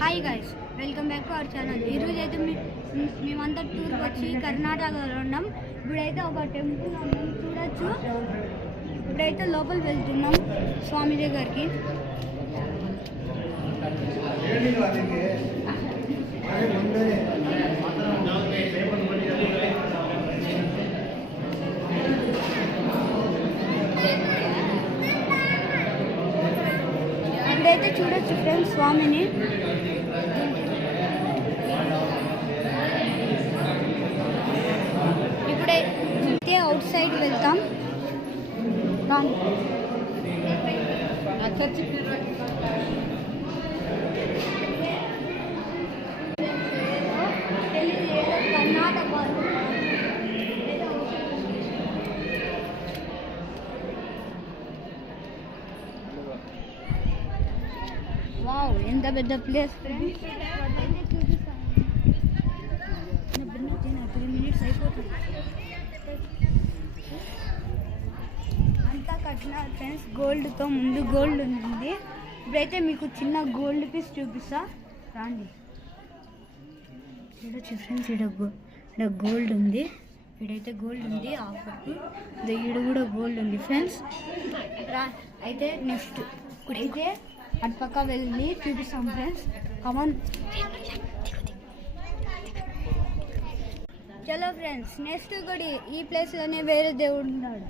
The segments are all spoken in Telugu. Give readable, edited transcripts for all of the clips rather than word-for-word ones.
Hi guys, welcome back to our channel. ఈరోజు అయితే మేమంతా టూర్కి వచ్చి కర్ణాటకలో ఉన్నాం. ఇప్పుడైతే ఒక టెంపుల్ ఉన్నాం చూడొచ్చు. ఇప్పుడైతే లోపలికి వెళ్తున్నాం స్వామి దగ్గరికి. ఇప్పుడైతే చూడొచ్చు ఫ్రెండ్స్ స్వామిని. ఇప్పుడైతే అవుట్ సైడ్ వెళ్తాం. కర్ణాటక వావ్, ఎంత పెద్ద ప్లేస్ ఫ్రెండ్స్. 3 minutes అయిపోతుంది. అంతా కట్టినారు ఫ్రెండ్స్ గోల్డ్తో. ముందు గోల్డ్ ఉంది. ఇప్పుడైతే మీకు చిన్న గోల్డ్ పీస్ చూపిస్తా రాండి. చూడొచ్చు ఫ్రెండ్స్, ఇక్కడ గోల్డ్ ఉంది. ఇక్కడైతే గోల్డ్ ఉంది. ఈడ కూడా గోల్డ్ ఉంది ఫ్రెండ్స్. అయితే నెక్స్ట్ ఇప్పుడైతే అటు పక్క వెళ్ళి చూపిస్తాం ఫ్రెండ్స్. కమాన్, చలో ఫ్రెండ్స్. నెక్స్ట్ గుడి ఈ ప్లేస్లోనే వేరే దేవుడు ఉన్నాడు.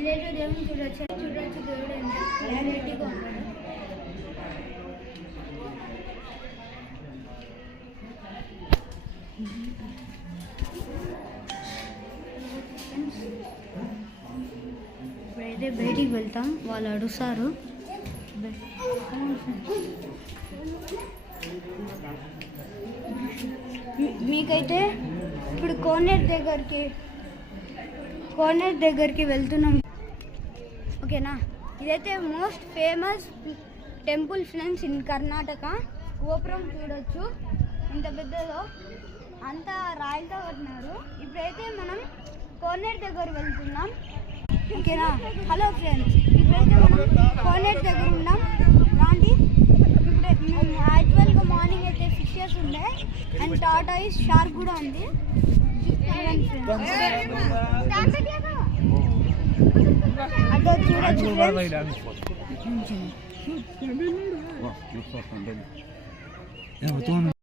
ఇదైతే దేవుని చూడొచ్చు. దేవుడు ఎంత క్లారిటీగా ఉన్నాడు. ఇప్పుడైతే బయటికి వెళ్తాం. వాళ్ళు అడుగుతారు. మీకైతే ఇప్పుడు కోనేరు దగ్గరికి వెళ్తున్నాం. ఓకేనా. ఇదైతే most famous temple friends in Karnataka. గోపురం చూడొచ్చు ఇంత పెద్దలో. అంతా రాయిలతో కట్టినారు. ఇప్పుడైతే మనం కోనేరు దగ్గర వెళ్తున్నాం. ఓకేనా. హలో ఫ్రెండ్స్, ఇప్పుడైతే మనం కోనేరు దగ్గర ఉన్నాం. రాండి. ఇప్పుడే యాక్చువల్గా మార్నింగ్ అయితే ఫిషెస్ ఉండే అండ్ టాటాయిస్ షార్క్ కూడా ఉంది. అదో చూడొచ్చు ఫ్రెండ్స్.